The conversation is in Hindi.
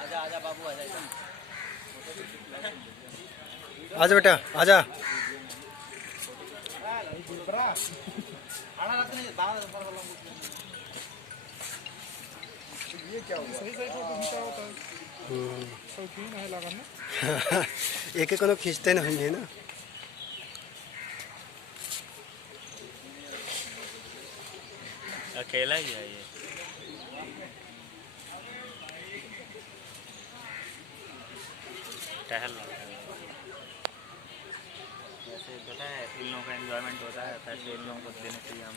आजा आजा बाबू आजा आजा बेटा आजा। ये क्या हुआ? सही सही फोटो खींचा होता है। शौकीन है लगन ना। एक एक को खींचते नहीं है ना। अकेला ही है ये। टहल रहा है। जैसे पता है इन लोगों का एंजॉयमेंट होता है, पैसे इन लोगों को देने चाहिए हम।